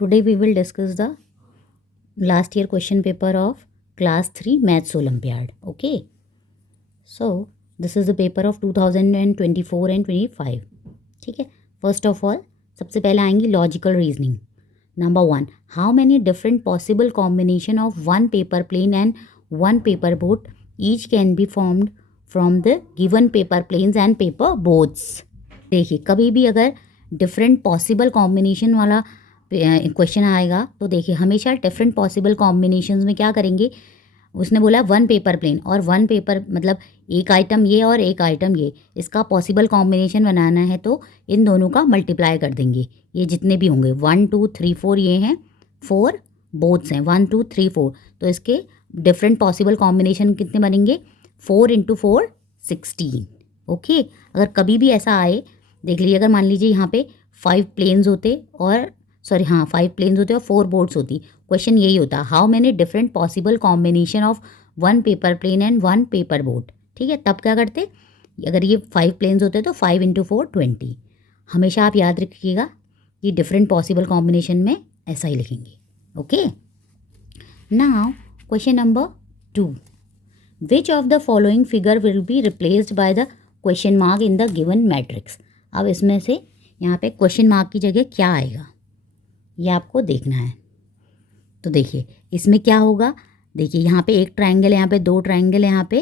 Today we will discuss the last year question paper of class 3 maths olympiad. Okay, so this is the paper of 2024 and 25. ठीक है, first of all सबसे पहले आएंगी logical reasoning. Number 1, how many different possible combination of one paper plane and one paper boat each can be formed from the given paper planes and paper boats. देखिए, कभी भी अगर different possible combination वाला question आएगा तो देखिए हमेशा different possible combinations में क्या करेंगे. उसने बोला वन पेपर प्लेन और वन पेपर मतलब एक आइटम ये और एक आइटम ये, इसका पॉसिबल कॉम्बिनेशन बनाना है तो इन दोनों का मल्टीप्लाई कर देंगे. ये जितने भी होंगे 1 2 3 4 ये हैं, 4 बोथ्स हैं 1 2 3 4, तो इसके डिफरेंट पॉसिबल कॉम्बिनेशन कितने बनेंगे 4 × 4 16. ओके, अगर कभी भी ऐसा आए, देख लीजिए, अगर मान लीजिए यहाँ पे 5 प्लेन्स होते और 5 प्लेन्स होते और 4 बोर्ड्स होती, क्वेश्चन यही होता how many different possible combination of one paper plane and one paper board. ठीक है, तब क्या करते, अगर ये 5 प्लेन्स होते तो 5 × 4 20. हमेशा आप याद रखिएगा कि डिफरेंट पॉसिबल कॉम्बिनेशन में ऐसा ही लिखेंगे. Okay, now question number 2, which of the following figure will be replaced by the question mark in the given matrix. अब इसमें से यहाँ पे क्वेश्चन मार्क की जगह क्या आएगा ये आपको देखना है. तो देखिए इसमें क्या होगा, देखिए यहाँ पे एक ट्रायंगल है, यहाँ पे 2 ट्रायंगल है, यहाँ पे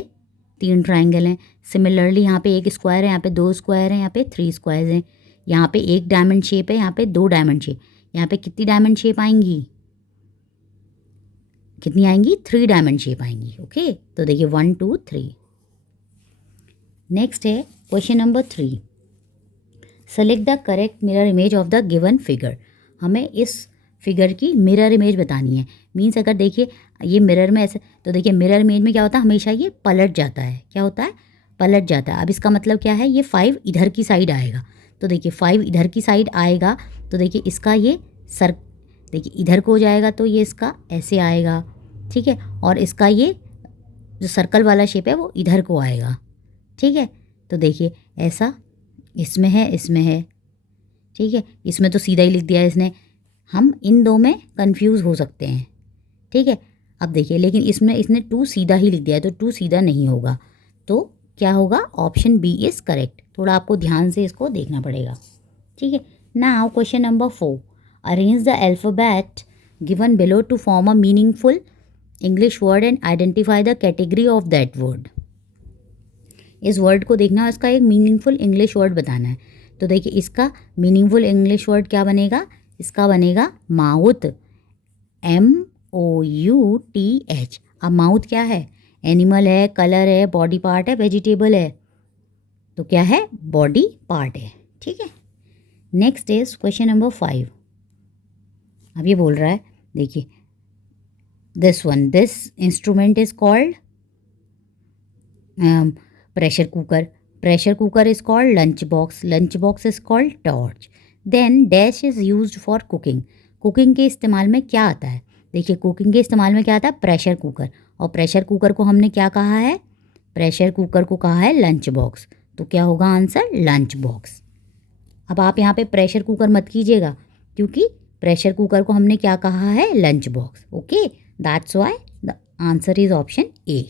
3 ट्रायंगल हैं. सिमिलरली यहाँ पे एक स्क्वायर है, यहाँ पे 2 स्क्वायर हैं, यहाँ पे 3 स्क्वायर्स हैं. यहाँ पे एक डायमंड शेप है, यहाँ पे 2 डायमंड शेप. यहाँ पे कितनी डायमंड शेप आएंगी, कितनी आएंगी 3 डायमंड शेप आएंगी. ओके, तो देखिए 1 2 3. नेक्स्ट है question number 3, select the correct mirror image of the given figure. हमें इस फिगर की मिरर इमेज बतानी है. मीन्स अगर देखिए ये मिरर में ऐसे, तो देखिए मिरर इमेज में क्या होता है, हमेशा ये पलट जाता है. क्या होता है, पलट जाता है. अब इसका मतलब क्या है, ये 5 इधर की साइड आएगा. तो देखिए 5 इधर की साइड आएगा तो देखिए इसका ये देखिए इधर को हो जाएगा तो ये इसका ऐसे आएगा. ठीक है, और इसका ये जो सर्कल वाला शेप है वो इधर को आएगा. ठीक है, तो देखिए ऐसा इसमें है, इसमें है. ठीक है, इसमें तो सीधा ही लिख दिया है इसने, हम इन दो में कंफ्यूज हो सकते हैं. ठीक है, अब देखिए लेकिन इसमें इसने 2 सीधा ही लिख दिया है तो 2 सीधा नहीं होगा. तो क्या होगा, ऑप्शन बी इज़ करेक्ट. थोड़ा आपको ध्यान से इसको देखना पड़ेगा. ठीक है, now question number 4, arrange the alphabet given below to form a meaningful English word and identify the category of that word. इस वर्ड को देखना है, इसका एक मीनिंगफुल इंग्लिश वर्ड बताना है. तो देखिए इसका मीनिंगफुल इंग्लिश वर्ड क्या बनेगा, इसका बनेगा माउथ, MOUTH. अब माउथ क्या है, एनिमल है, कलर है, बॉडी पार्ट है, वेजिटेबल है, तो क्या है, बॉडी पार्ट है. ठीक है, नेक्स्ट इज क्वेश्चन नंबर 5. अब ये बोल रहा है, देखिए this instrument is called pressure cooker is called lunch box is called torch. then dash is used for cooking. Cooking के इस्तेमाल में क्या आता है, देखिए कुकिंग के इस्तेमाल में क्या आता है, प्रेशर कुकर. और प्रेशर कुकर को हमने क्या कहा है, प्रेशर कुकर को कहा है लंच बॉक्स. तो क्या होगा आंसर, लंच बॉक्स. अब आप यहाँ पे प्रेशर कुकर मत कीजिएगा क्योंकि प्रेशर कुकर को हमने क्या कहा है, lunch box. Okay, that's why the answer is option A.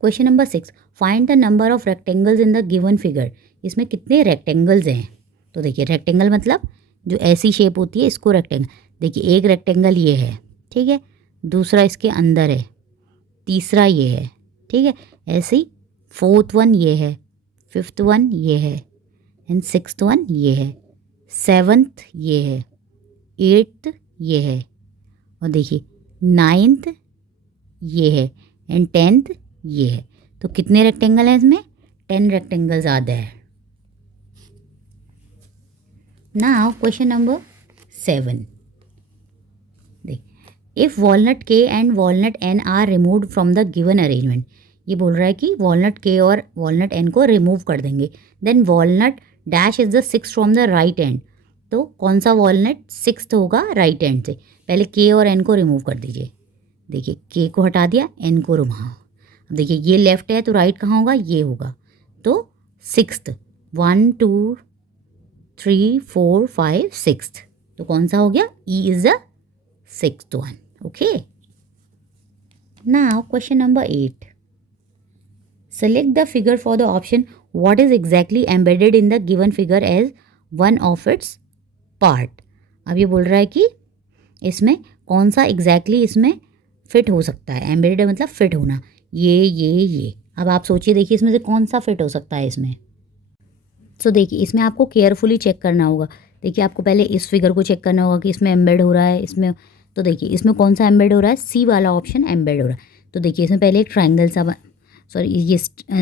Question number 6, find the number of rectangles in the given figure. इसमें कितने रेक्टेंगल्स हैं. तो देखिए रेक्टेंगल मतलब जो ऐसी शेप होती है इसको रेक्टेंगल. देखिए एक रेक्टेंगल ये है, ठीक है, दूसरा इसके अंदर है, तीसरा ये है. ठीक है, ऐसे ही 4th वन ये है, 5th वन ये है, एंड 6th वन ये है, 7th ये है, 8th ये है, और देखिए 9th ये है, एंड 10th ये है. तो कितने रेक्टेंगल हैं इसमें, 10 rectangles are there. Now question number 7, देख, if walnut K and walnut N are removed from the given arrangement. ये बोल रहा है कि वॉलनट के और वॉलनट एन को रिमूव कर देंगे. Then walnut dash is the 6th from the right end. तो कौन सा वॉलनट 6th होगा राइट एंड से. पहले के और एन को रिमूव कर दीजिए. देखिए के को हटा दिया, एन को रुमाओ. देखिए ये लेफ्ट है तो राइट कहाँ होगा, ये होगा. तो 6th, 1 2 3 4 5 6th. तो कौन सा हो गया? E is the sixth one. Okay. Now question number 8. Select the figure for the option what is exactly embedded in the given figure as one of its part. अब ये बोल रहा है कि इसमें कौन सा exactly इसमें फिट हो सकता है. embedded मतलब फिट होना. ये. अब आप सोचिए, देखिए इसमें से कौन सा फिट हो सकता है इसमें. सो देखिए इसमें आपको केयरफुली चेक करना होगा. देखिए आपको पहले इस फिगर को चेक करना होगा कि इसमें एम्बेड हो रहा है. इसमें तो देखिए इसमें कौन सा एम्बेड हो रहा है? सी वाला ऑप्शन एम्बेड हो रहा है. तो देखिए इसमें पहले एक ट्राइंगल सा सॉरी ये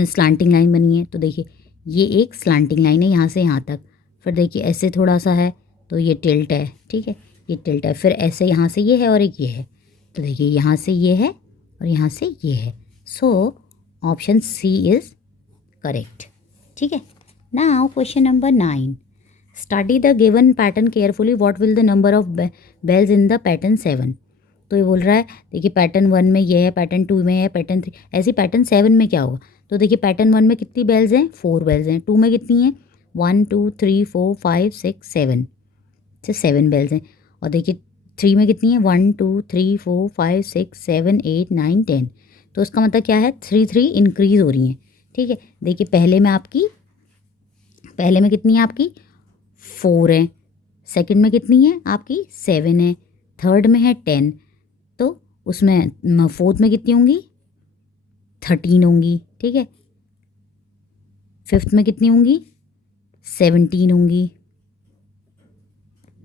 स्लांटिंग लाइन बनी है. तो देखिए ये एक स्लांटिंग लाइन है यहाँ से यहाँ तक. फिर देखिए ऐसे थोड़ा सा है तो ये टिल्ट है. ठीक है, ये टिल्ट है. फिर ऐसे यहाँ से ये है और एक ये है. तो देखिए यहाँ से ये है और यहाँ से ये है. So option C is correct. ठीक है. Now question number 9. Study the given pattern carefully. What will the number of bells in the pattern 7. तो ये बोल रहा है देखिए पैटर्न 1 में ये है, पैटर्न 2 में है, पैटर्न 3, ऐसे पैटर्न 7 में क्या होगा. तो देखिए पैटर्न 1 में कितनी बेल्स हैं? 4 बेल्स हैं. 2 में कितनी हैं? 1 2 3 4 5 6 7 से 7 बेल्स हैं. और देखिए 3 में कितनी है? 1 2 3 4 5 6 7 8 9 10. तो इसका मतलब क्या है? 3 इंक्रीज़ हो रही हैं. ठीक है. देखिए पहले में कितनी है आपकी? 4 है. सेकंड में कितनी है आपकी? 7 है. थर्ड में है 10. तो उसमें फोर्थ में कितनी होंगी? 13 होंगी. ठीक है. फिफ्थ में कितनी होंगी? 17 होंगी.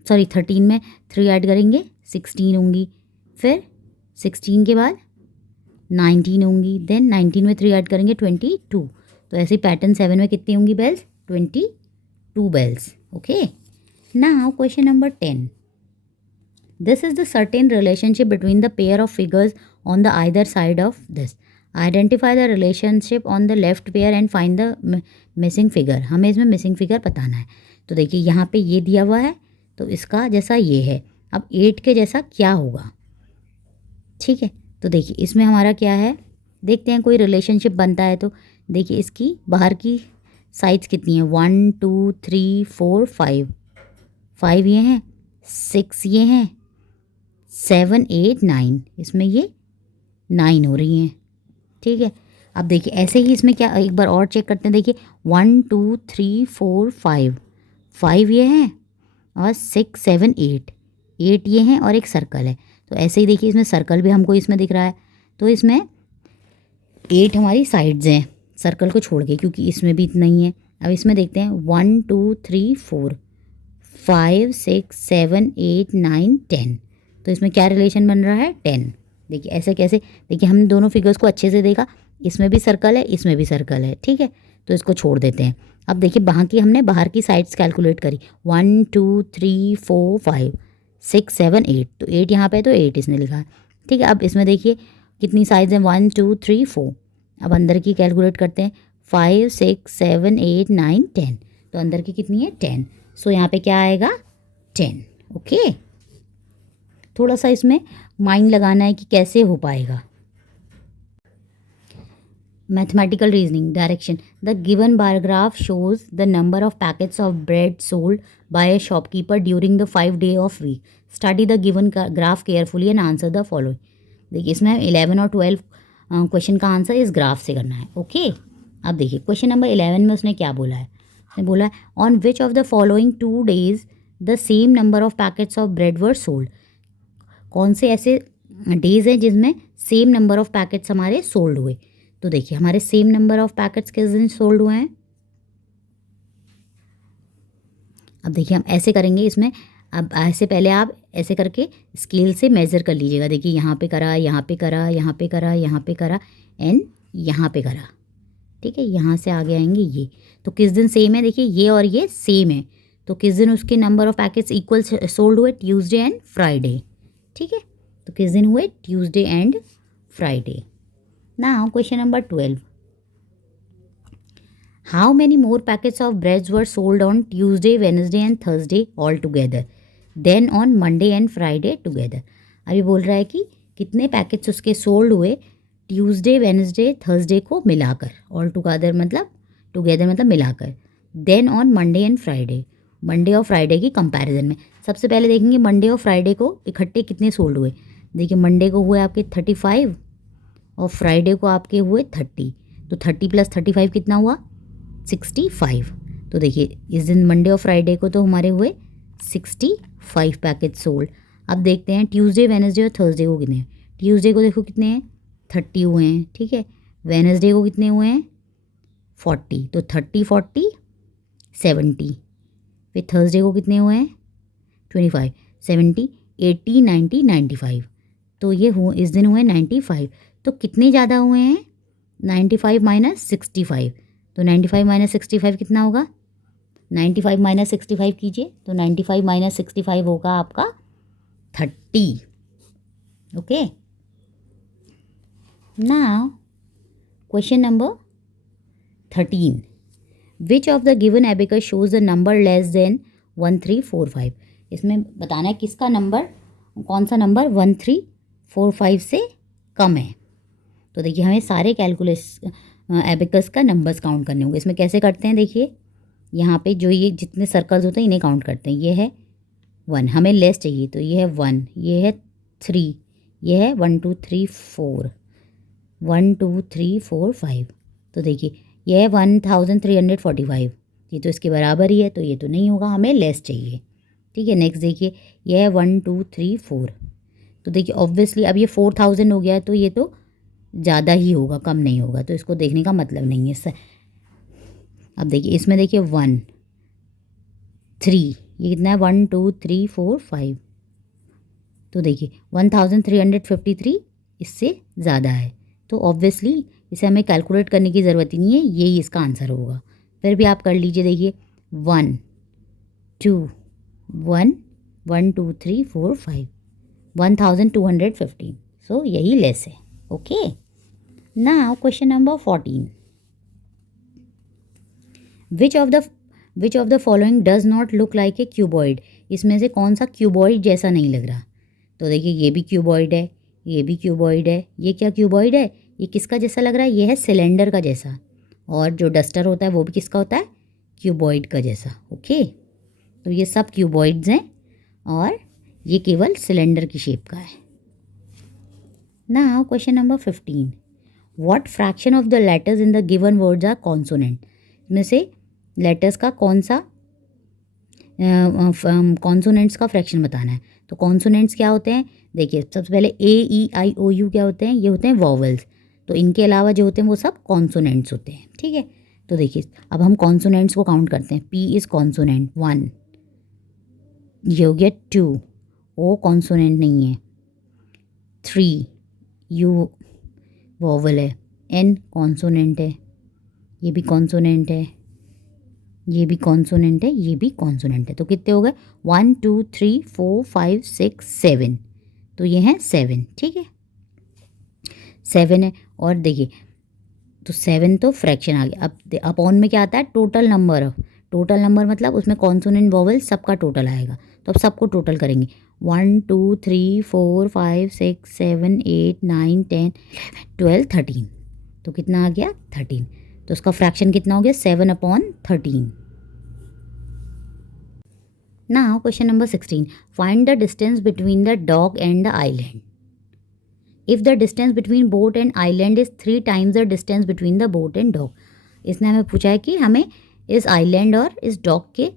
सॉरी 13 में 3 ऐड करेंगे 16 होंगी. फिर 16 के बाद 19 होंगी. देन 19 में 3 ऐड करेंगे 22. तो ऐसे पैटर्न 7 में कितनी होंगी bells? 22 bells. Okay. Now question number 10. This is the certain relationship between the pair of figures on the either side of this. Identify the relationship on the left pair and find the missing figure. हमें इसमें missing figure बताना है. तो देखिए यहाँ पे ये दिया हुआ है तो इसका जैसा ये है. अब 8 के जैसा क्या होगा? ठीक है. तो देखिए इसमें हमारा क्या है, देखते हैं कोई रिलेशनशिप बनता है. तो देखिए इसकी बाहर की साइड्स कितनी है? 1 2 3 4 5. 5 ये हैं, 6 ये हैं, 7 8 9. इसमें ये 9 हो रही हैं. ठीक है. अब देखिए ऐसे ही इसमें क्या, एक बार और चेक करते हैं. देखिए 1 2 3 4 5. 5 ये हैं और 6 7 8. 8 ये हैं और एक सर्कल है. तो ऐसे ही देखिए इसमें सर्कल भी हमको इसमें दिख रहा है. तो इसमें 8 हमारी साइड्स हैं सर्कल को छोड़ के, क्योंकि इसमें भी इतना ही है. अब इसमें देखते हैं 1 2 3 4 5 6 7 8 9 10. तो इसमें क्या रिलेशन बन रहा है? 10. देखिए ऐसे कैसे, देखिए हमने दोनों फिगर्स को अच्छे से देखा. इसमें भी सर्कल है, इसमें भी सर्कल है. ठीक है. तो इसको छोड़ देते हैं. अब देखिए हमने बाहर की साइड्स कैलकुलेट करी. 1 2 3 4 5 6 7 8. तो 8 यहाँ पे है तो 8 इसने लिखा है. ठीक है. अब इसमें देखिए कितनी साइड्स हैं? 1 2 3 4. अब अंदर की कैलकुलेट करते हैं. 5 6 7 8 9 10. तो अंदर की कितनी है? 10. सो यहाँ पे क्या आएगा? 10. ओके. थोड़ा सा इसमें माइंड लगाना है कि कैसे हो पाएगा. Mathematical reasoning direction. The given bar graph shows the number of packets of bread sold by a shopkeeper during the 5 day of week. Study the given graph carefully and answer the following. देखिए इसमें 11 और 12 question का answer इस graph से करना है. Okay. अब देखिए क्वेश्चन नंबर 11 में उसने क्या बोला है? उसने बोला है on which of the following 2 days the same number of packets of bread were sold. कौन से ऐसे डेज हैं जिसमें सेम नंबर ऑफ पैकेट्स हमारे सोल्ड हुए? तो देखिए हमारे सेम नंबर ऑफ पैकेट्स किस दिन सोल्ड हुए हैं? अब देखिए हम ऐसे करेंगे इसमें. अब ऐसे पहले आप ऐसे करके स्केल से मेज़र कर लीजिएगा. देखिए यहाँ पे करा, यहाँ पे करा, यहाँ पे करा, यहाँ पे करा एंड यहाँ पे करा. ठीक है. यहाँ से आगे आएंगे ये. तो किस दिन सेम है? देखिए ये और ये सेम है. तो किस दिन उसके number of packets equal sold हुए? Tuesday and Friday. ठीक है. तो किस दिन हुए? Tuesday and Friday. Now question number 12. How many more packets of breads were sold on Tuesday Wednesday and Thursday all together than on Monday and Friday together. अभी बोल रहा है कि कितने पैकेट्स उसके सोल्ड हुए ट्यूसडे वेडनेसडे थर्सडे को मिलाकर. ऑल टुगेदर मतलब मिलाकर. Then on Monday and Friday. Monday और फ्राइडे की कंपैरिजन में. सबसे पहले देखेंगे मंडे और फ्राइडे को इकट्ठे कितने सोल्ड हुए। देखिए मंडे को हुए आपके 35 और फ्राइडे को आपके हुए 30, तो 30 + 35 कितना हुआ 65। तो देखिए इस दिन मंडे और फ्राइडे को तो हमारे हुए 65 पैकेट सोल्ड। अब देखते हैं ट्यूसडे, वेडनेसडे और थर्सडे को कितने हैं। ट्यूसडे को देखो कितने हैं 30 हुए हैं, ठीक है। वेडनेसडे को कितने हुए हैं 40, तो 30 40 70। फिर थर्सडे को कितने हुए हैं 25 70 80 90 95। तो ये हुए इस दिन हुए 95। तो कितने ज़्यादा हुए हैं 95 - 65। तो 95 - 65 कितना होगा 95 - 65 कीजिए, तो 95 - 65 होगा आपका 30। Okay, now question number 13, which of the given abacus shows the number less than 1345। इसमें बताना है किसका नंबर, कौन सा नंबर 1345 से कम है। तो देखिए हमें सारे कैलकुलेस एबेकस का नंबर्स काउंट करने होंगे। इसमें कैसे करते हैं, देखिए यहाँ पे जो ये जितने सर्कल्स होते हैं इन्हें काउंट करते हैं। ये है 1, हमें लेस चाहिए, तो ये है 1, ये है 3, ये है 1 2 3 4, 1 2 3 4 5। तो देखिए ये है 1345, ये तो इसके बराबर ही है, तो ये तो नहीं होगा, हमें लेस चाहिए, ठीक है। नेक्स्ट देखिए ये है 1 2 3 4। तो देखिए ऑब्वियसली अब ये 4000 हो गया है, तो ये तो ज़्यादा ही होगा, कम नहीं होगा, तो इसको देखने का मतलब नहीं है सर। अब देखिए इसमें देखिए 1 3, ये कितना है 1 2 3 4 5। तो देखिए 1353 इससे ज़्यादा है, तो ऑब्वियसली इसे हमें कैलकुलेट करने की ज़रूरत ही नहीं है, यही इसका आंसर होगा। फिर भी आप कर लीजिए, देखिए 1 2 1 1 2 3 4 5 1215, सो यही लेस है। Okay, now question number 14, which of the following does not look like a cuboid. इसमें से कौन सा क्यूबॉइड जैसा नहीं लग रहा। तो देखिए ये भी क्यूबॉइड है, ये भी क्यूबॉइड है, ये क्या क्यूबॉइड है, ये किसका जैसा लग रहा है, ये है सिलेंडर का जैसा। और जो डस्टर होता है वो भी किसका होता है, क्यूबॉइड का जैसा। ओके, तो ये सब क्यूबॉइड्स हैं और ये केवल सिलेंडर की शेप का है। Now question number 15, what fraction of the letters in the given words are consonant. इसमें से लेटर्स का कौन सा कॉन्सोनेंट्स का फ्रैक्शन बताना है। तो कॉन्सोनेंट्स क्या होते हैं, देखिए सबसे पहले AEIOU क्या होते हैं, ये होते हैं वॉवल्स। तो इनके अलावा जो होते हैं वो सब कॉन्सोनेंट्स होते हैं, ठीक है। तो देखिए अब हम कॉन्सोनेंट्स को काउंट करते हैं। P इज़ कॉन्सोनेंट 1, ये हो गया 2, O कॉन्सोनेंट नहीं है, 3 U वॉवल है, N कॉन्सोनेंट है, ये भी कॉन्सोनेंट है, ये भी कॉन्सोनेंट है, ये भी कॉन्सोनेंट है। तो कितने हो गए 1 2 3 4 5 6 7, तो ये हैं 7, ठीक है 7 है। और देखिए तो 7 तो फ्रैक्शन आ गया। अब अपॉन में क्या आता है, टोटल नंबर। टोटल नंबर मतलब उसमें कॉन्सोनेंट वॉवल सबका टोटल आएगा, तो अब सबको टोटल करेंगे 1 2 3 4 5 6 7 8 9 10 11 12 13, तो कितना आ गया 13। तो उसका फ्रैक्शन कितना हो गया 7/13। Now question number 16, find the distance between the dog and the island. If the distance between boat and island is 3 times the distance between the boat and dog. इसने हमें पूछा है कि हमें इस आइलैंड और इस डॉग के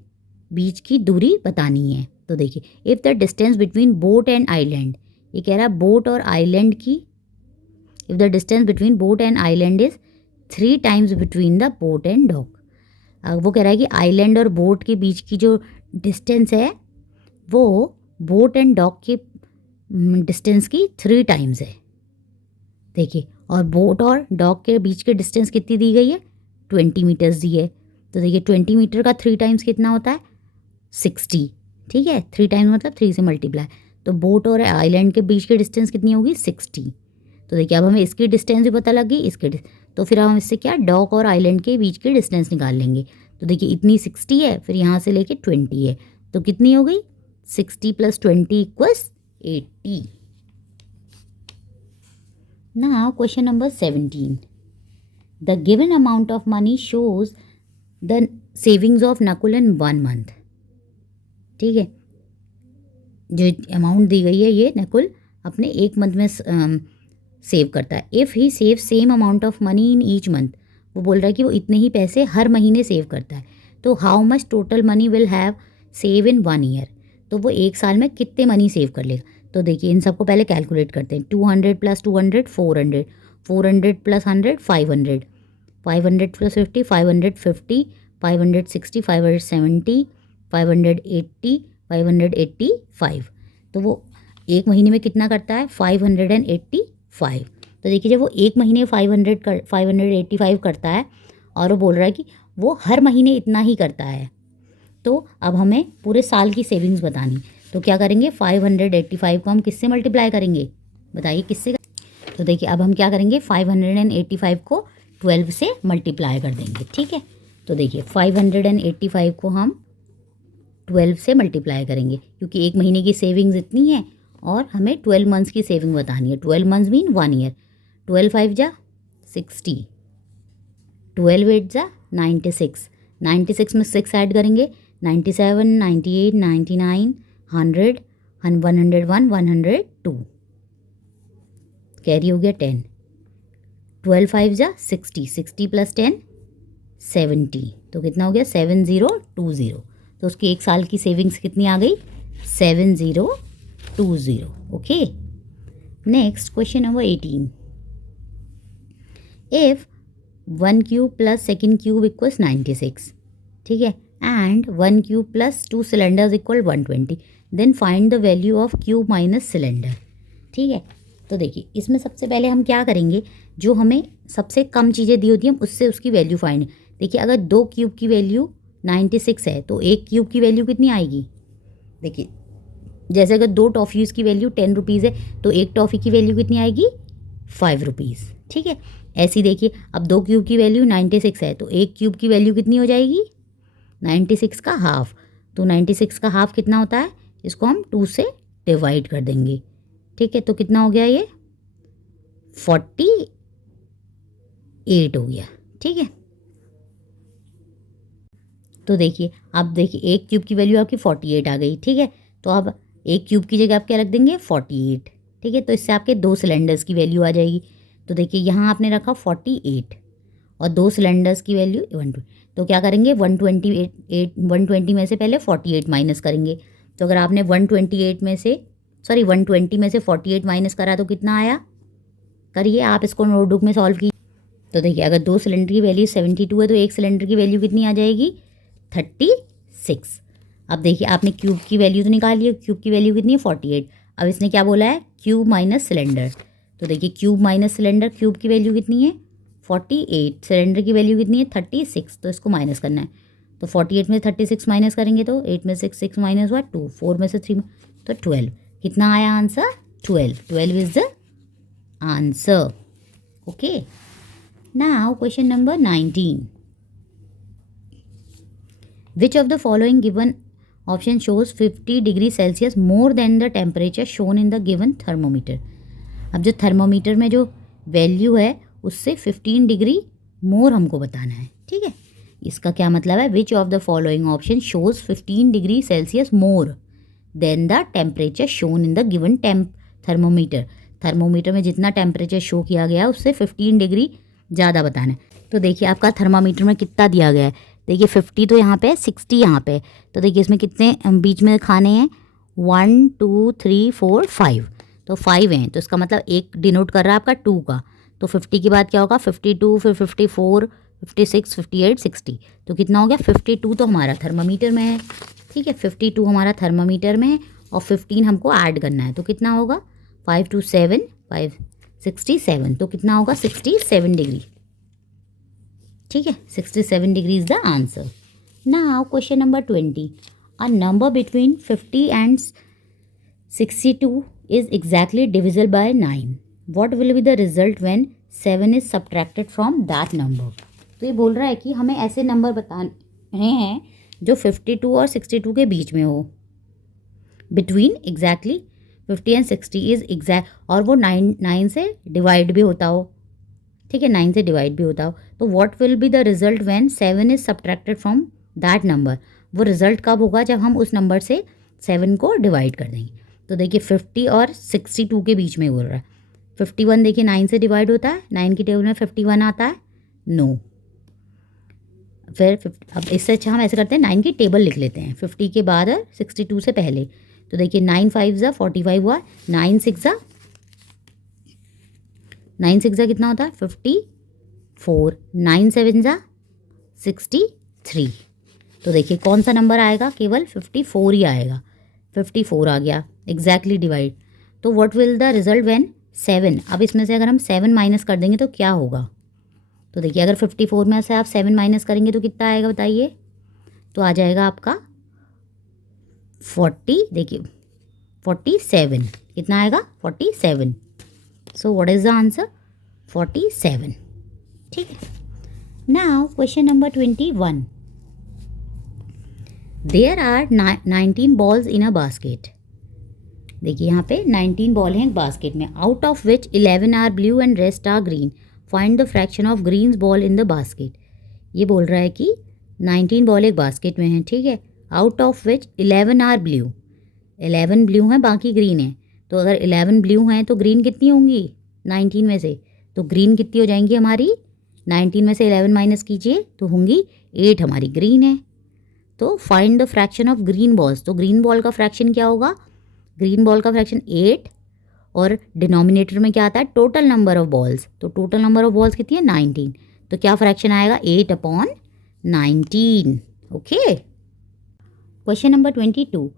बीच की दूरी बतानी है। तो देखिए if the distance between boat and island, ये कह रहा है बोट और आइलैंड की, if the distance between boat and island is 3 times between the boat and dog. वो कह रहा है कि आइलैंड और बोट के बीच की जो डिस्टेंस है वो बोट एंड डॉग के डिस्टेंस की 3 times है। देखिए और बोट और डॉग के बीच के डिस्टेंस कितनी दी गई है 20 मीटर्स दी है। तो देखिए 20 मीटर का 3 times कितना होता है 60, ठीक है 3 times मतलब 3 से मल्टीप्लाई। तो बोट और आइलैंड के बीच की डिस्टेंस कितनी होगी 60। तो देखिए अब हमें इसकी डिस्टेंस भी पता लग गई, इसके तो फिर हम इससे क्या डॉग और आइलैंड के बीच की डिस्टेंस निकाल लेंगे। तो देखिए इतनी 60 है, फिर यहाँ से लेके 20 है, तो कितनी हो गई 60 + 20 = 80। Now question number 17. The given amount of money shows the savings of Nakul in 1 month. ठीक है, जो अमाउंट दी गई है ये नकुल अपने एक मंथ में सेव करता है। If he save same amount of money in each month, वो बोल रहा है कि वो इतने ही पैसे हर महीने सेव करता है, तो how much total money will have save in 1 year, तो वो एक साल में कितने मनी सेव कर लेगा। तो देखिए इन सबको पहले कैलकुलेट करते हैं। 200 + 200 400, 400 + 100 500, 500 + 50 550, 560 570, 580 585, तो वो एक महीने में कितना करता है 585। तो देखिए जब वो एक महीने 585 करता है और वो बोल रहा है कि वो हर महीने इतना ही करता है, तो अब हमें पूरे साल की सेविंग्स बतानी। तो क्या करेंगे 585 को हम किससे मल्टीप्लाई करेंगे, बताइए किससे। तो देखिए अब हम क्या करेंगे 585 को 12 से मल्टीप्लाई कर देंगे, ठीक है। तो देखिए 585 को हम 12 से मल्टीप्लाई करेंगे क्योंकि एक महीने की सेविंग्स इतनी है और हमें 12 मंथ्स की सेविंग बतानी है। 12 मंथ्स मीन 1 ईयर। 12 5 जा 60, 12 8 जा 96, 96 में 6 ऐड करेंगे 97 98 99 100 101 102, कैरी हो गया 10। 12 5 जा 60, 60 + 10 70, तो कितना हो गया 7020। तो उसकी एक साल की सेविंग्स कितनी आ गई 7020। Okay, next question number 18। If 1 cube + 2 cube = 96, ठीक है, and 1 cube + 2 cylinders = 120, then find the value of cube minus cylinder. ठीक है, तो देखिए इसमें सबसे पहले हम क्या करेंगे, जो हमें सबसे कम चीज़ें दी होती हैं उससे उसकी वैल्यू फाइंड। देखिए अगर 2 क्यूब की वैल्यू 96 है तो 1 क्यूब की वैल्यू कितनी आएगी। देखिए जैसे अगर 2 टॉफ़ीज़ की वैल्यू 10 रुपीज़ है तो 1 टॉफ़ी की वैल्यू कितनी आएगी 5 रुपीज़। ठीक है, ऐसी देखिए अब 2 क्यूब की वैल्यू 96 है तो 1 क्यूब की वैल्यू कितनी हो जाएगी 96 का हाफ। तो 96 का हाफ कितना होता है, इसको हम 2 से डिवाइड कर देंगे। ठीक है, तो कितना हो गया ये 48 हो गया। ठीक है, तो देखिए अब देखिए 1 क्यूब की वैल्यू आपकी 48 आ गई। ठीक है, तो अब 1 क्यूब की जगह आप क्या रख देंगे 48। ठीक है, तो इससे आपके 2 सिलेंडर्स की वैल्यू आ जाएगी। तो देखिए यहाँ आपने रखा 48 और 2 सिलेंडर्स की वैल्यू 120, तो क्या करेंगे 120 में से पहले 48 माइनस करेंगे। तो अगर आपने 120 में से 48 माइनस करा तो कितना आया, करिए आप इसको नोटबुक में सॉल्व कीजिए। तो देखिए अगर 2 सिलेंडर की वैल्यू 72 है तो 1 सिलेंडर की वैल्यू कितनी आ जाएगी 36। अब देखिए आपने क्यूब की वैल्यू तो निकाली है, क्यूब की वैल्यू कितनी है 48। अब इसने क्या बोला है क्यूब माइनस सिलेंडर, तो देखिए क्यूब माइनस सिलेंडर, क्यूब की वैल्यू कितनी है 48, सिलेंडर की वैल्यू कितनी है 36, तो इसको माइनस करना है। तो 48 में 36 माइनस करेंगे तो 8 में से 6 माइनस हुआ 2, 4 में से 3 तो 12। कितना आया answer 12 is the answer. Okay, now question number 19। Which of the following given option shows 50 degree Celsius more than the temperature shown in the given thermometer। अब जो थर्मोमीटर में जो वैल्यू है उससे 15 डिग्री मोर हमको बताना है। ठीक है, इसका क्या मतलब है, विच of the following option shows 15 degree Celsius more than the temperature shown in the given thermometer. Thermometer में जितना टेम्परेचर शो किया गया है उससे 15 डिग्री ज़्यादा बताना है। तो देखिए आपका थर्मामीटर में कितना दिया गया है, देखिए 50 तो यहाँ पे है, 60 यहाँ पे, तो देखिए इसमें कितने बीच में खाने हैं 1 2 3 4 5, तो 5 हैं, तो इसका मतलब एक डिनोट कर रहा है आपका 2 का। तो 50 के बाद क्या होगा 52, फिर 54 56 58 60, तो कितना हो गया 52 तो हमारा थर्मामीटर में है। ठीक है, 52 हमारा थर्मामीटर में है और 15 हमको ऐड करना है, तो कितना होगा 5 2 7 5 67, तो कितना होगा 67 डिग्री। ठीक है, 67 degree is the answer. Now question number 20। A number between 50 and 62 is exactly divisible by 9। What will be the result when 7 is subtracted from that number. तो ये बोल रहा है कि हमें ऐसे नंबर बताने हैं जो 52 और 62 के बीच में हो, between exactly 50 and 60 is exact, और वो 9 से डिवाइड भी होता हो। ठीक है, 9 से डिवाइड भी होता हो, तो what will be the result when 7 is subtracted from that number. वो रिजल्ट कब होगा जब हम उस नंबर से 7 को डिवाइड कर देंगे। तो देखिए 50 और 62 के बीच में बोल रहा है। 51 देखिए 9 से डिवाइड होता है, 9 की टेबल में 51 आता है, नो। फिर अब इससे अच्छा हम ऐसे करते हैं, 9 की टेबल लिख लेते हैं, 50 के बाद और 62 से पहले। तो देखिए 9 5 ज़ा 45 हुआ, 9 6 ज़ा कितना होता है 54, 9 7 ज़ा 63। तो देखिए कौन सा नंबर आएगा, केवल 54 ही आएगा, 54 आ गया, एग्जैक्टली डिवाइड। तो what will the result when 7, अब इसमें से अगर हम 7 माइनस कर देंगे तो क्या होगा। तो देखिए अगर 54 में से आप 7 माइनस करेंगे तो कितना आएगा बताइए। तो आ जाएगा आपका 40, देखिए 47, कितना आएगा 47। So what is the answer 47। ठीक है। Now question number 21, there are 19 balls in a basket. देखिए यहाँ पे 19 बॉल हैं एक बास्केट में, out of which 11 are blue and rest are green, find the fraction of greens ball in the basket. ये बोल रहा है कि 19 बॉल एक बास्केट में हैं, ठीक है, out of which 11 are blue, 11 blue हैं बाकी ग्रीन हैं। तो अगर 11 ब्लू हैं तो ग्रीन कितनी होंगी 19 में से, तो ग्रीन कितनी हो जाएंगी हमारी, 19 में से 11 माइनस कीजिए तो होंगी 8 हमारी ग्रीन है। तो find the fraction of green balls, तो ग्रीन बॉल का फ्रैक्शन क्या होगा, ग्रीन बॉल का फ्रैक्शन 8, और डिनोमिनेटर में क्या आता है टोटल नंबर ऑफ बॉल्स, तो टोटल नंबर ऑफ बॉल्स कितनी है 19, तो क्या फ्रैक्शन आएगा 8/19। Okay. Question number 22,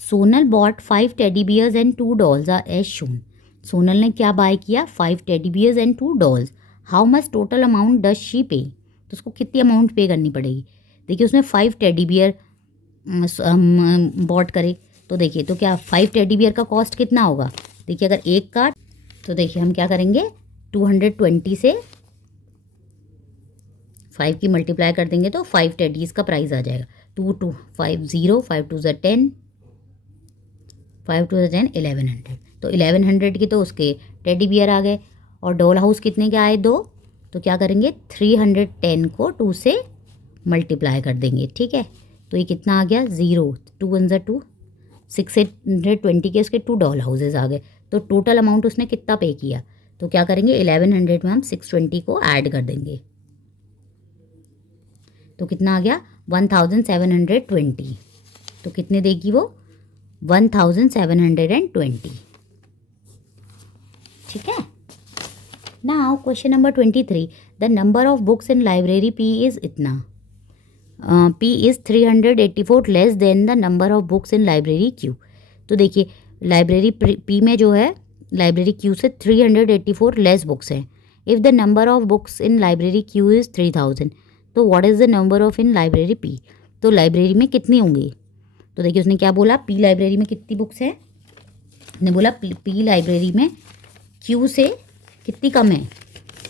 Sonal bought 5 teddy bears and 2 dolls are as shown. Sonal ने क्या बाय किया 5 teddy bears and 2 dolls, how much total amount does she pay, तो उसको कितनी अमाउंट पे करनी पड़ेगी। देखिए उसने 5 टेडी बियर बॉट करे, तो देखिए तो क्या 5 टेडी बियर का कॉस्ट कितना होगा, देखिए अगर एक का, तो देखिए हम क्या करेंगे 220 से 5 की मल्टीप्लाई कर देंगे तो 5 टेडीज़ का प्राइस आ जाएगा, 2 2 5 0, 5 2 10, 5 2 10 1100। तो 1100 के तो उसके टेडी बियर आ गए, और डॉल हाउस कितने के आए 2, तो क्या करेंगे 310 को 2 से मल्टीप्लाई कर देंगे, ठीक है। तो ये कितना आ गया 0, 2 1 2, 620 के उसके 2 डॉल हाउसेज आ गए। तो टोटल अमाउंट उसने कितना पे किया, तो क्या करेंगे 1100 में हम 620 को ऐड कर देंगे, तो कितना आ गया 1720। तो कितने देगी वो 1720, ठीक है। Now question number 23, the number of books in library P is इतना, P is 384 less than the number of books in library Q. तो देखिए लाइब्रेरी पी में जो है लाइब्रेरी क्यू से 384 लेस बुक्स हैं। If the number of books in library Q is 3000, तो what is the number of in library P, तो library में कितनी होंगी। तो देखिए उसने क्या बोला पी लाइब्रेरी में कितनी बुक्स हैं, उसने बोला पी लाइब्रेरी में क्यू से कितनी कम है,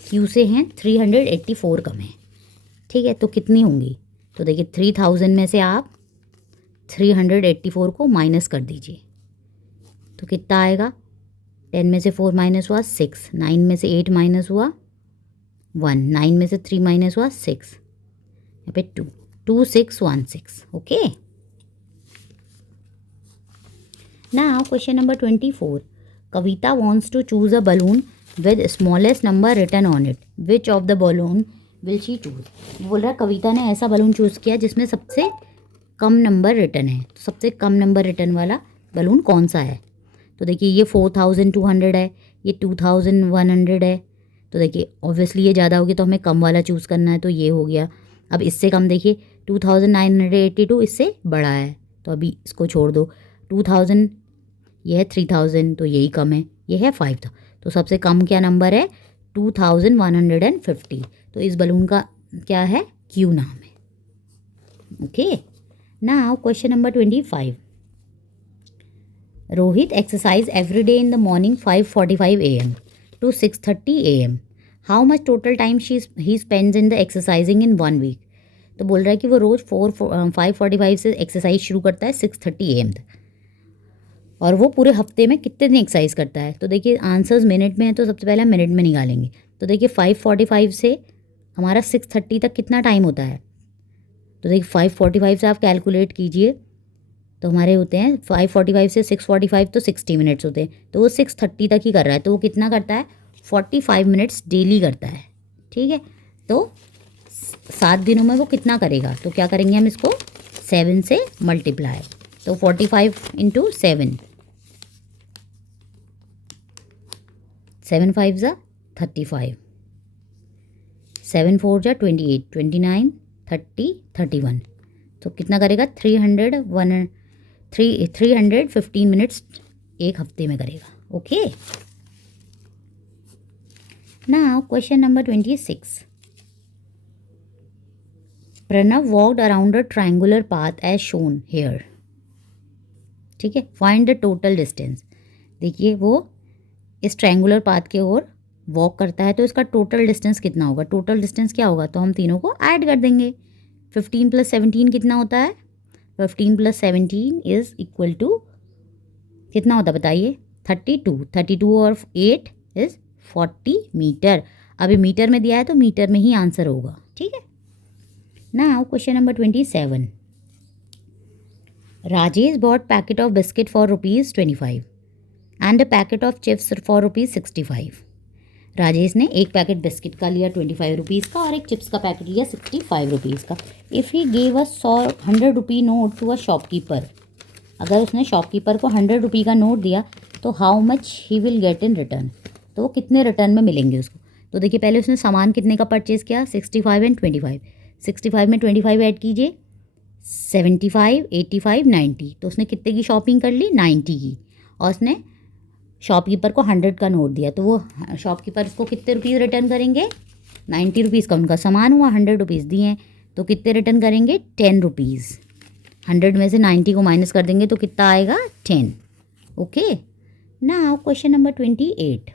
क्यू से हैं 384 कम है, ठीक है। तो कितनी होंगी, तो देखिए 3000 में से आप 384 को माइनस कर दीजिए, तो कितना आएगा, 10 में से 4 माइनस हुआ 6, 9 में से 8 माइनस हुआ 1, 9 में से 3 माइनस हुआ 6, यहाँ पे 2, 2616। Okay. Now question number 24, Kavita wants to choose a balloon with smallest number written on it, which of the balloon will she choose. बोल रहा है कविता ने ऐसा बलून चूज़ किया जिसमें सबसे कम नंबर रिटन है, तो सबसे कम नंबर रिटन वाला बलून कौन सा है। तो देखिए ये 4200 है, ये 2100 है, तो देखिए ऑब्वियसली ये ज़्यादा होगी तो हमें कम वाला चूज़ करना है, तो ये हो गया। अब इससे कम देखिए 2982 इससे बड़ा है, तो अभी इसको छोड़ दो। 2000 ये है 3000, तो यही कम है, ये है 5000, तो सबसे कम क्या नंबर है 2150। तो इस बलून का क्या है क्यू नाम है। Okay. Now question number 25, Rohit exercise every day in the morning 5:45 AM to 6:30 AM. How much total time he spends in the exercising in 1 week. तो बोल रहा है कि वो रोज़ 5:45 से एक्सरसाइज शुरू करता है 6:30 AM तक, और वो पूरे हफ्ते में कितने दिन एक्सरसाइज करता है। तो देखिए आंसर्स मिनट में है, तो सबसे पहले हम मिनट में निकालेंगे। तो देखिए 5:45 से हमारा 6:30 तक कितना टाइम होता है, तो देखिए 5:45 से आप कैलकुलेट कीजिए तो हमारे होते हैं 5:45 से 6:45 तो 60 मिनट्स होते हैं, तो वो 6:30 तक ही कर रहा है, तो वो कितना करता है 45 मिनट्स डेली करता है। ठीक है, तो 7 दिनों में वो कितना करेगा, तो क्या करेंगे हम इसको 7 से मल्टीप्लाई, तो 45 इंटू 7, 7 5 ज़ा 35, 7 4 ज़ा 28, 29 30 31, तो कितना करेगा 315 मिनट्स एक हफ्ते में करेगा। Okay, now question number 26। Pranav walked around a triangular path as shown here. ठीक है, फाइंड द टोटल डिस्टेंस। देखिए वो इस ट्रायंगुलर पाथ के ओर वॉक करता है, तो इसका टोटल डिस्टेंस कितना होगा, टोटल डिस्टेंस क्या होगा, तो हम तीनों को ऐड कर देंगे। 15 + 17 कितना होता है, 15 + 17 इज इक्वल टू कितना होता है बताइए, 32, 32 और 8 इज 40 मीटर। अभी मीटर में दिया है तो मीटर में ही आंसर होगा। ठीक है, now question number 27। Rajesh bought packet of biscuit for ₹25 and a packet of chips for ₹65। Rajesh ने एक पैकेट बिस्किट का लिया 25 रुपीज़ का और एक चिप्स का पैकेट लिया 65 रुपीज़ का। If he gave a 100 rupee note to a shopkeeper, अगर उसने शॉपकीपर को 100 रुपी का नोट दिया तो how much he will get in return, तो वो कितने रिटर्न में मिलेंगे उसको। तो देखिए पहले उसने सामान कितने का परचेज़ किया, 65 एंड 25, 65 में 25 ऐड कीजिए, 75 85 90, तो उसने कितने की शॉपिंग कर ली, 90 की, और उसने शॉपकीपर को 100 का नोट दिया, तो वो शॉपकीपर उसको कितने रुपीज़ रिटर्न करेंगे, 90 रुपीज़ का उनका सामान हुआ, 100 रुपीज़ दिए हैं, तो कितने रिटर्न करेंगे 10 रुपीज़। 100 में से 90 को माइनस कर देंगे तो कितना आएगा 10। Okay, now question number 28।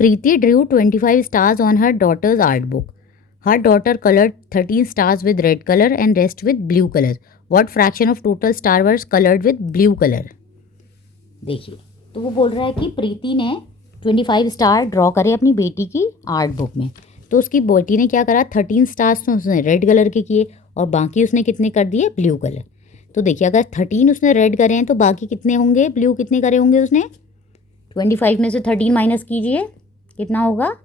Preeti Drew 25 stars on her daughter's art book. Her daughter colored 13 stars with red color and rest with blue color. What fraction of total star was colored with blue color? देखिए, तो वो बोल रहा है कि प्रीति ने 25 star draw करे अपनी बेटी की आर्ट बुक में, तो उसकी बेटी ने क्या करा, 13 स्टार्स तो उसने रेड कलर के किए और बाकी उसने कितने कर दिए, ब्लू कलर। तो देखिए अगर 13 उसने रेड करे हैं तो बाकी कितने होंगे, ब्लू कितने करे होंगे उसने, 25 में से 13 माइनस कीजिए, कितना होगा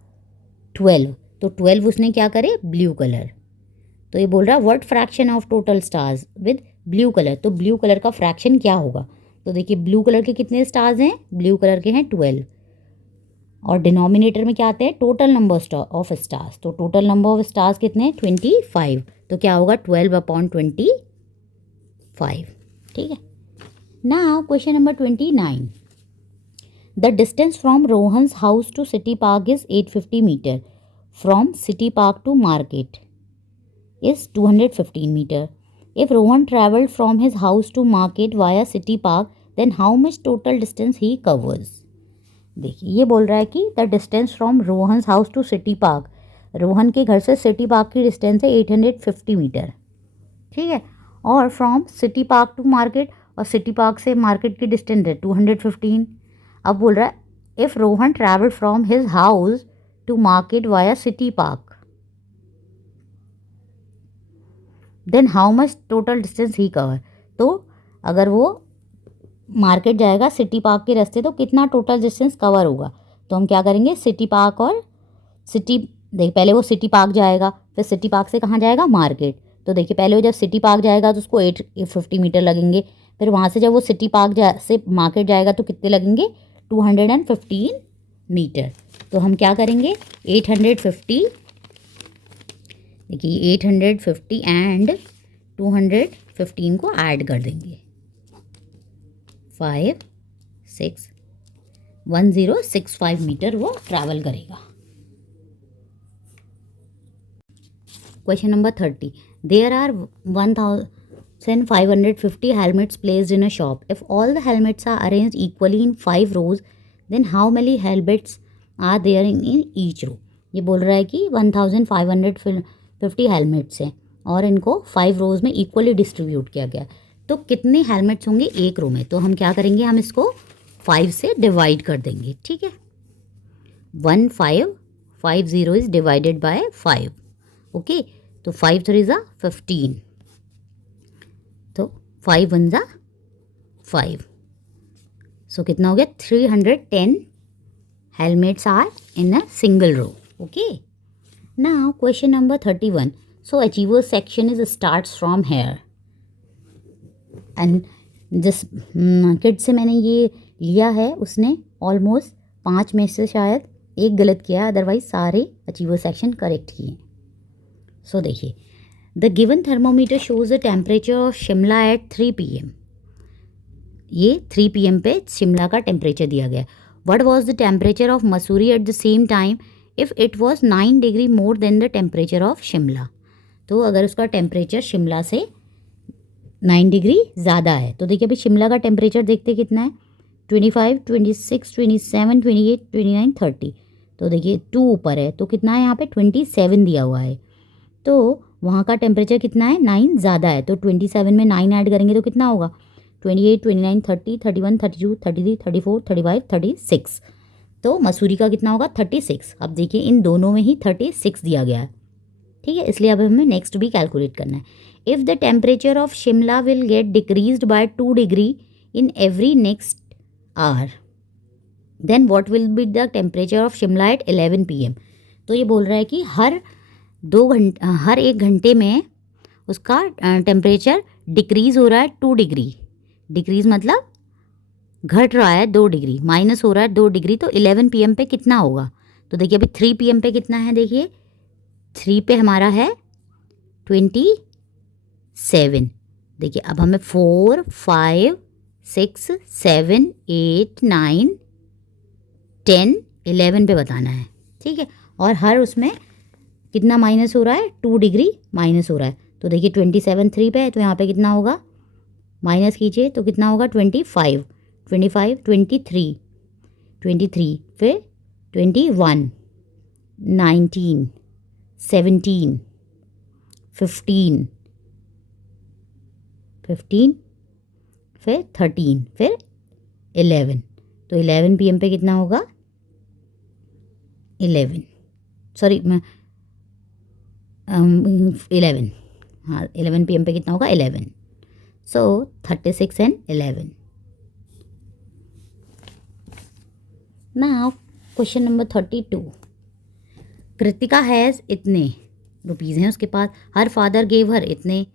12, तो 12 उसने क्या करे, ब्लू कलर। तो ये बोल रहा है what fraction of total stars with blue colour, तो ब्लू कलर का फ्रैक्शन क्या होगा। तो देखिए ब्लू कलर के कितने स्टार्स हैं, ब्लू कलर के हैं 12, और डिनोमिनेटर में क्या आते हैं, टोटल नंबर ऑफ स्टार्स, तो टोटल नंबर ऑफ स्टार्स कितने हैं 25, तो क्या होगा 12/25। ठीक है, now question number 29। The distance from Rohan's house to city park is 850 meter, from city park to market is 215 meter. If Rohan travelled from his house to market via city park, then how much total distance he covers? देखिए ये बोल रहा है कि the distance from Rohan's house to city park, Rohan के घर से city park की डिस्टेंस है 850 मीटर। ठीक है, और from city park to market, और सिटी पार्क से मार्केट की डिस्टेंस है 215। अब बोल रहा है if Rohan travel from his house to market via city park, then how much total distance he cover, तो अगर वो मार्केट जाएगा सिटी पार्क के रास्ते तो कितना टोटल डिस्टेंस कवर होगा। तो हम क्या करेंगे, सिटी पार्क और सिटी, देखिए पहले वो सिटी पार्क जाएगा, फिर सिटी पार्क से कहाँ जाएगा, मार्केट। तो देखिए पहले वो जब सिटी पार्क जाएगा तो उसको 850 मीटर लगेंगे, फिर वहाँ से जब वो सिटी पार्क से मार्केट जाएगा तो कितने लगेंगे 215 मीटर। तो हम क्या करेंगे 850, देखिए 850 एंड 215 को ऐड कर देंगे, 1065 मीटर वो ट्रैवल करेगा। Question number 30। There are 1550 helmets placed in a shop. If all the helmets are arranged equally in 5 rows, then how many helmets are there in each row. ये बोल रहा है कि 1550 हेलमेट्स हैं और इनको 5 रोज में इक्वली डिस्ट्रीब्यूट किया गया, तो कितने हेलमेट्स होंगे एक रो में। तो हम क्या करेंगे, हम इसको 5 से डिवाइड कर देंगे। ठीक है, 1550 इज डिवाइडेड बाय 5। ओके, तो 5 3 ज़ा 15, तो 5 वन ज़ा 5, सो कितना हो गया 310 helmets are in a single row. Okay, now question number 31. So achievers section is starts from here and जिस किड से मैंने ये लिया है उसने ऑलमोस्ट 5 में से शायद एक गलत किया, अदरवाइज सारे अचीवर सेक्शन करेक्ट किए। सो देखिए, the given thermometer shows the temperature of Shimla at 3 PM। ये 3 PM पे शिमला का टेम्परेचर दिया गया। What was the temperature of Mussoorie at the same time if it was 9 degree more than the temperature of Shimla. तो अगर उसका टेम्परेचर शिमला से 9 डिग्री ज़्यादा है तो देखिए अभी शिमला का टेम्परेचर देखते कितना है 25, 26, 27, 28, 29, 30। तो देखिए 2 ऊपर है तो कितना है यहाँ पे 27 दिया हुआ है, तो वहाँ का टेम्परेचर कितना है 9 ज़्यादा है, तो 27 में 9 ऐड करेंगे तो कितना होगा 28, 29, 30, 31, 32, 33, 34, 35, 36। तो मसूरी का कितना होगा 36। अब देखिए इन दोनों में ही 36 दिया गया है, ठीक है, इसलिए अब हमें नेक्स्ट भी कैलकुलेट करना है। If the temperature of Shimla will get decreased by 2 degree in every next hour then what will be the temperature of Shimla at 11 PM। तो ये बोल रहा है कि हर 1 घंटे में उसका टेम्परेचर डिक्रीज़ हो रहा है 2 डिग्री। डिक्रीज़ मतलब घट रहा है 2 डिग्री, माइनस हो रहा है 2 डिग्री, तो 11 PM पे कितना होगा। तो देखिए अभी 3 PM पे कितना है, देखिए 3 पे हमारा है 27। देखिए अब हमें 4, 5, 6, 7, 8, 9, 10, 11 पे बताना है, ठीक है। और हर उसमें कितना माइनस हो रहा है 2 डिग्री माइनस हो रहा है। तो देखिए 27 3 पे है तो यहाँ पे कितना होगा, माइनस कीजिए तो कितना होगा 25, 25, 23, 23, फिर 21, 19, 17, 15, 15, फिर 13, फिर 11। तो 11 PM पे कितना होगा 11, सॉरी 11, हाँ 11 PM पे कितना होगा 11। सो 36 and 11। Now question number 32। Kritika has इतने रुपीज़ हैं उसके पास, हर फादर गेव हर इतने,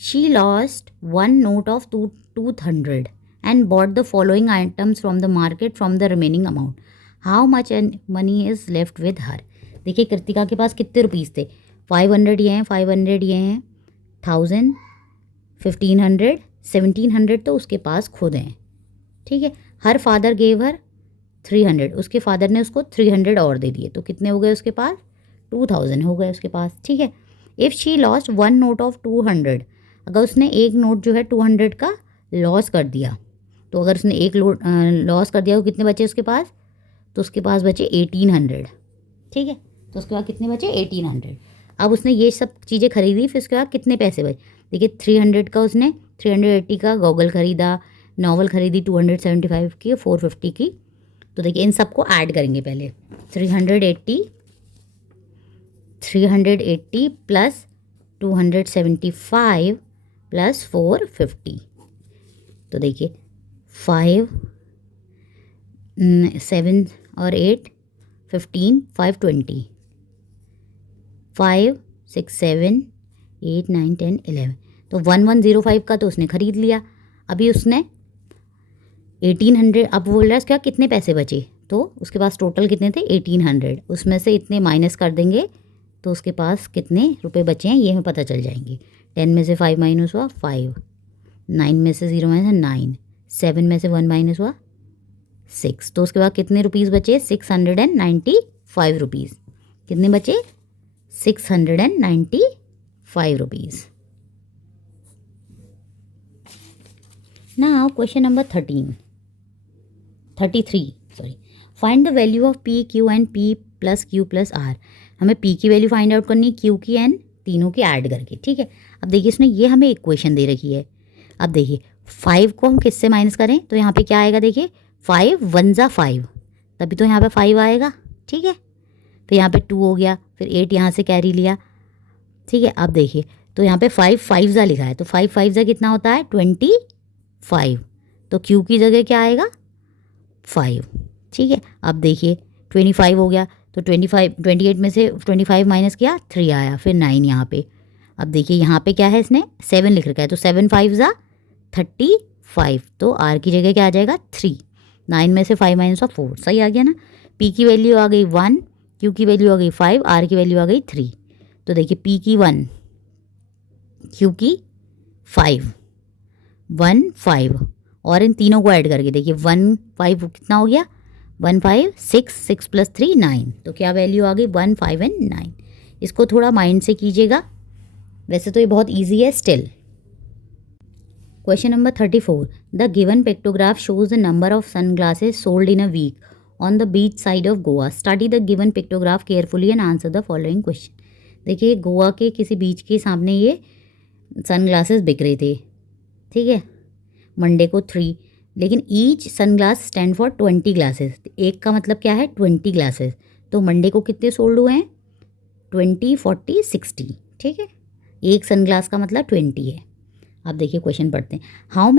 she lost 1 note of 200 and bought the following items from the market from the remaining amount, how much and money is left with her. देखिए कृतिका के पास कितने rupees थे, 500 ये हैं, 500 ये हैं, 1000, 1500, 1700 तो उसके पास खुद हैं, ठीक है। हर फादर गेव हर 300, उसके फादर ने उसको 300 और दे दिए, तो कितने हो गए उसके पास 2000 हो गए उसके पास, ठीक है। If she lost 1 note of 200, अगर उसने एक नोट जो है 200 का लॉस कर दिया, तो अगर उसने एक लॉस कर दिया तो कितने बचे उसके पास, तो उसके पास बचे 1800, ठीक है। तो उसके बाद कितने बचे 1800। अब उसने ये सब चीज़ें खरीदी, फिर उसके बाद कितने पैसे बचे, देखिए 300 का उसने 380 का गॉगल ख़रीदा, नॉवल ख़रीदी 275 की, 450 की। तो देखिए इन सबको ऐड करेंगे पहले, 380 प्लस 275 प्लस 450। तो देखिए 5, 7 और 8, 15, 520, 5, 6, 7, 8, 9, 10, 11। तो 1105 का तो उसने ख़रीद लिया। अभी उसने 1800, अब बोल रहा है उसके बाद कितने पैसे बचे, तो उसके पास टोटल कितने थे 1800, उसमें से इतने माइनस कर देंगे तो उसके पास कितने रुपए बचे हैं ये हमें पता चल जाएंगे। 10 में से 5 माइनस हुआ 5, 9 में से 0 माइनस 9, 7 में से 1 माइनस हुआ 6, तो उसके बाद कितने रुपीज़ बचे 695 रुपीज़। कितने बचे 695 rupees. Now question number 33 sorry, find the value of P Q and P plus Q plus R. हमें पी की वैल्यू फाइंड आउट करनी है, क्यू की एन, तीनों की ऐड करके, ठीक है। अब देखिए इसने ये हमें इक्वेशन दे रखी है। अब देखिए 5 को हम किससे माइनस करें तो यहाँ पे क्या आएगा, देखिए 5 1 ज़ा 5, तभी तो यहाँ पे 5 आएगा, ठीक है। फिर यहाँ पे 2 हो गया, फिर 8 यहाँ से कैरी लिया, ठीक है। अब देखिए तो यहाँ पे 5 5 लिखा है, तो 5 5 कितना होता है 25, तो क्यू की जगह क्या आएगा 5। ठीक है, अब देखिए 25 हो गया, तो 28 में से 25 माइनस किया 3 आया, फिर 9 यहाँ पे। अब देखिए यहाँ पे क्या है, इसने 7 लिख रखा है, तो 7 5 35, तो आर की जगह क्या आ जाएगा 3। 9 में से 5 माइनस 4, सही आ गया ना। पी की वैल्यू आ गई 1, क्यू की वैल्यू आ गई 5, आर की वैल्यू आ गई 3। तो देखिए पी की 1, क्यू की 5, 1 5, और इन तीनों को ऐड करके देखिए 1 5 कितना हो गया 1 5 6, 6 + 3 9, तो क्या वैल्यू आ गई 1 5 और 9। इसको थोड़ा माइंड से कीजिएगा, वैसे तो ये बहुत ईजी है still. Question number 34. The given pictograph shows the number of sunglasses sold in a week on the beach side of Goa. Study the given pictograph carefully and answer the following question. देखिए गोवा के किसी बीच के सामने ये sunglasses बिक रहे थे, ठीक है, मंडे को 3, लेकिन each sunglass stand for 20 glasses. एक का मतलब क्या है 20 ग्लासेस, तो मंडे को कितने सोल्ड हुए हैं 20 40 60, ठीक है, एक सनग्लास का मतलब 20 है। अब देखिए क्वेश्चन पढ़ते हैं। How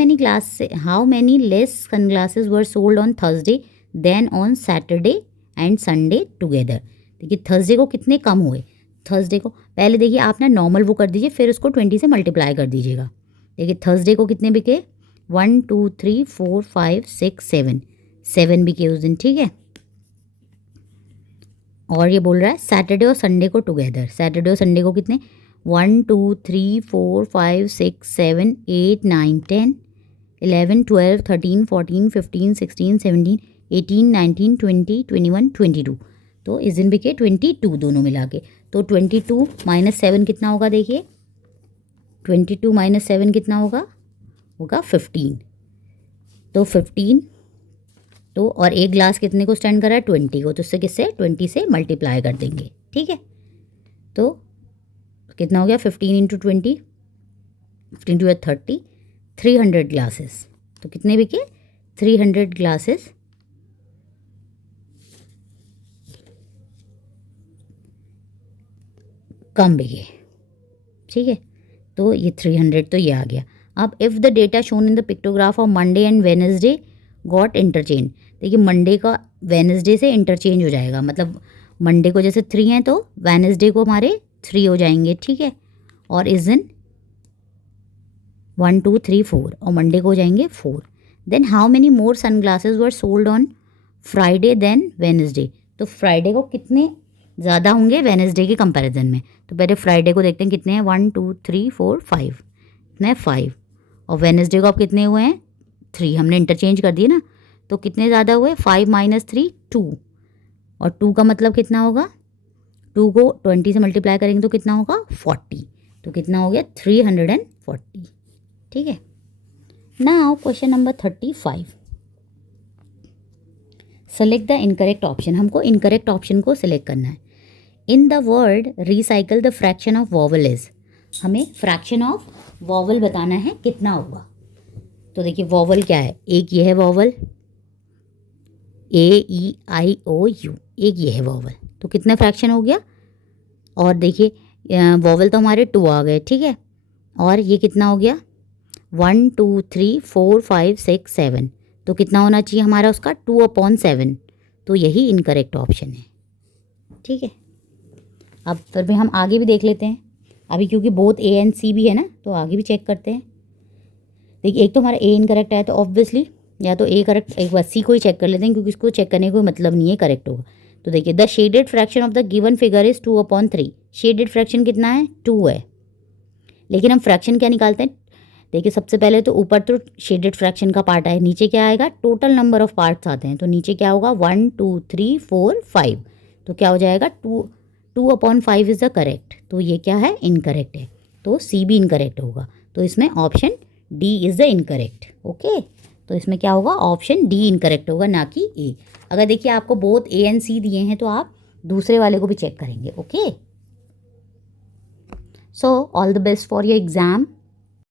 many less sunglasses were sold on Thursday then on Saturday and Sunday together. देखिए थर्सडे को कितने कम हुए, थर्सडे को पहले देखिए आप ना नॉर्मल वो कर दीजिए, फिर उसको 20 से मल्टीप्लाई कर दीजिएगा। देखिए थर्सडे को कितने बिके 1 2 3 4 5 6 7 बिके उस दिन, ठीक है। और ये बोल रहा है सैटरडे और संडे को टुगेदर, सैटरडे और संडे को कितने 1 2 3 4 5 6 7 8 9 10 11 12 13 14 15 16 17 18 19 20 21 22, तो इस दिन बिके 22 दोनों मिला के। तो 22 माइनस 7 कितना होगा, देखिए 22 माइनस 7 कितना होगा 15, तो 15, तो और एक ग्लास कितने को स्टैंड करा है 20 को, तो उससे किससे 20 से मल्टीप्लाई कर देंगे, ठीक है। तो कितना हो गया 15 इंटू 20, 15 टू 30, 300 ग्लासेस। तो कितने बिके 300 ग्लासेस कम बिके, ठीक है। तो ये 300 तो ये आ गया। अब if the data shown in the pictograph of Monday and Wednesday got interchange, देखिए मंडे का वेनसडे से इंटरचेंज हो जाएगा, मतलब मंडे को जैसे 3 हैं तो वेनसडे को हमारे 3 हो जाएंगे, ठीक है। और इस दिन 1 2 3 4 और मंडे को हो जाएंगे 4। Then how many more sunglasses were sold on Friday then Wednesday, तो फ्राइडे को कितने ज़्यादा होंगे वेनसडे के कंपैरिजन में। तो पहले फ्राइडे को देखते हैं कितने हैं 1 2 3 4 5, कितने 5, और वेनसडे को अब कितने हुए हैं 3, हमने इंटरचेंज कर दिए ना, तो कितने ज़्यादा हुए 5 माइनस 3 2, और 2 का मतलब कितना होगा 2 को 20 से मल्टीप्लाई करेंगे तो कितना होगा 40, तो कितना हो गया 340, ठीक है। Now question number 35, select the incorrect option, हमको इनकरेक्ट ऑप्शन को सिलेक्ट करना है। In the word recycle the fraction of vowel is, हमें फ्रैक्शन ऑफ वॉवल बताना है कितना होगा। तो देखिए वॉवल क्या है, एक ये है वॉवल AEIOU, एक ये है वॉवल, तो कितना फ्रैक्शन हो गया। और देखिए वॉवल तो हमारे 2 आ गए, ठीक है, और ये कितना हो गया 1 2 3 4 5 6 7, तो कितना होना चाहिए हमारा उसका 2/7, तो यही इनकरेक्ट ऑप्शन है, ठीक है। अब फिर भी हम आगे भी देख लेते हैं अभी, क्योंकि बोथ A एंड C भी है ना, तो आगे भी चेक करते हैं। देखिए एक तो हमारा A इनकरेक्ट है, तो ऑब्वियसली या तो A करेक्ट, एक बार C को ही चेक कर लेते हैं, क्योंकि इसको चेक करने का कोई मतलब नहीं है, करेक्ट होगा। तो देखिए the shaded fraction of the given figure is 2/3, shaded fraction कितना है 2 है, लेकिन हम फ्रैक्शन क्या निकालते हैं, देखिए सबसे पहले तो ऊपर तो शेडेड फ्रैक्शन का पार्ट है, नीचे क्या आएगा टोटल नंबर ऑफ पार्ट्स आते हैं, तो नीचे क्या होगा 1 2 3 4 5, तो क्या हो जाएगा 2/5 इज़ द करेक्ट, तो ये क्या है इनकरेक्ट है, तो C भी इनकरेक्ट होगा, तो इसमें option D is the incorrect, okay. तो इसमें क्या होगा ऑप्शन D इनकरेक्ट होगा, ना कि A। अगर देखिए आपको बोथ A एंड C दिए हैं तो आप दूसरे वाले को भी चेक करेंगे, okay. So all the best for your exam.